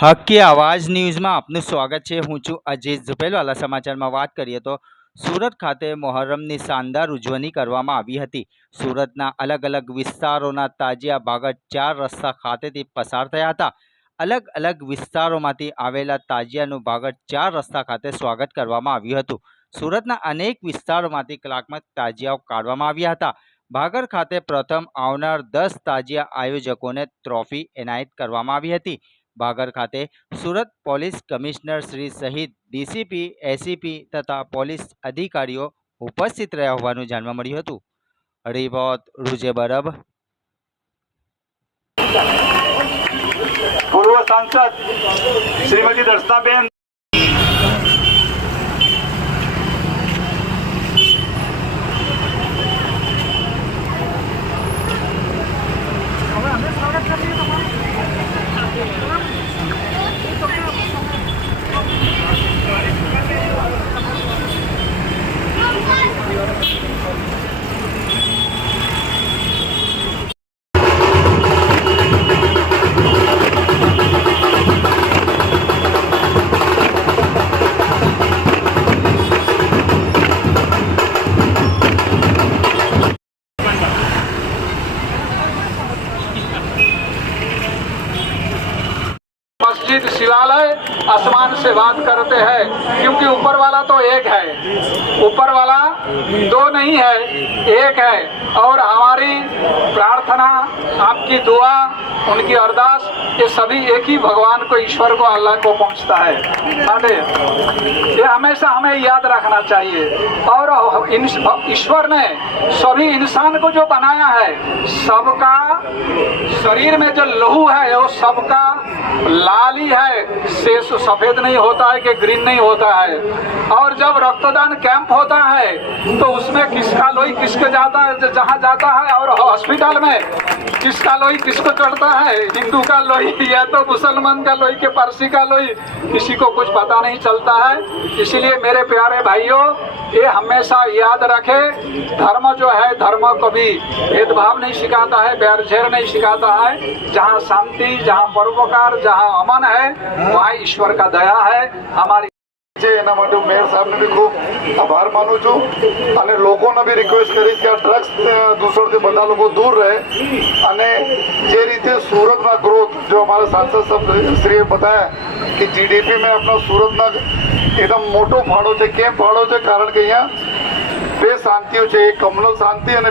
હક કે આવાજ ન્યૂઝમાં આપનું સ્વાગત છે। હું છું અજીત ઝુપેલવાલા। સમાચારમાં વાત કરીએ તો સુરત ખાતે મોહર્રમની શાનદાર ઉજવણી કરવામાં આવી હતી। સુરતના અલગ અલગ વિસ્તારોના તાજિયા ભાગત 4 રસ્તા ખાતેથી પસાર થયા હતા। અલગ અલગ વિસ્તારોમાંથી આવેલા તાજિયાનું ભાગત 4 રસ્તા ખાતે સ્વાગત કરવામાં આવ્યું હતું। સુરતના અનેક વિસ્તારોમાંથી કલાત્મક તાજિયાઓ કાઢવામાં આવ્યા હતા। ભાગર ખાતે પ્રથમ આવનાર 10 તાજિયા આયોજકોને ટ્રોફી એનાયત કરવામાં આવી હતી। ભાગર ખાતે સુરત પોલીસ કમિશનર શ્રી સહિત ડીસીપી, એસીપી તથા પોલીસ અધિકારીઓ ઉપસ્થિત રહ્યા હોવાનું જાણવા મળ્યું હતું। રિપોર્ટ રૂજે બરબ। પૂર્વ સાંસદ શ્રીમતી દર્શનાબેન मस्जिद शिवालय आसमान से बात करते हैं, क्योंकि ऊपर वाला तो एक है, ऊपर वाला दो नहीं है, एक है। और हमारी प्रार्थना, आपकी दुआ, उनकी अरदास, ये सभी एक ही भगवान को, ईश्वर को, अल्लाह को पहुंचता है। ये हमेशा हमें याद रखना चाहिए। और ईश्वर ने सभी इंसान को जो बनाया है, सबका शरीर में जो लहू है वो सबका लाल ही है, शेष सफेद नहीं होता है कि ग्रीन नहीं होता है। और जब रक्तदान कैंप होता है तो उसमें किसका लोही किसके जाता है, जहाँ जाता है। और हॉस्पिटल में किसका लोही किसको चढ़ता है, हिंदू का लोही या तो मुसलमान का लोही के पारसी का लोही, किसी को कुछ पता नहीं चलता है। इसलिए मेरे प्यारे भाइयों, ये हमेशा याद रखे, धर्म जो है, धर्म कभी भेदभाव नहीं सिखाता है, बैर झेर नहीं सिखाता है। जहाँ शांति, जहाँ परोपकार, जहाँ अमन है, वहाँ ईश्वर का दया है। हमारी એના માટે મેયર સાહેબને બી ખૂબ આભાર માનું છું અને લોકોને બી રિક્વેસ્ટ કરીશ કે આ ડ્રગ્સ દૂષણથી બધા લોકો દૂર રહે। અને જે રીતે સુરતના ગ્રોથ જો અમારા સાંસદ શ્રીએ बताया कि जीडीपी में अपना सूरतना एकदम મોટો ફાળો છે। કેમ ફાળો છે? કારણ કે અહીંયા બે શાંતિઓ છે, એક કમનલ શાંતિ અને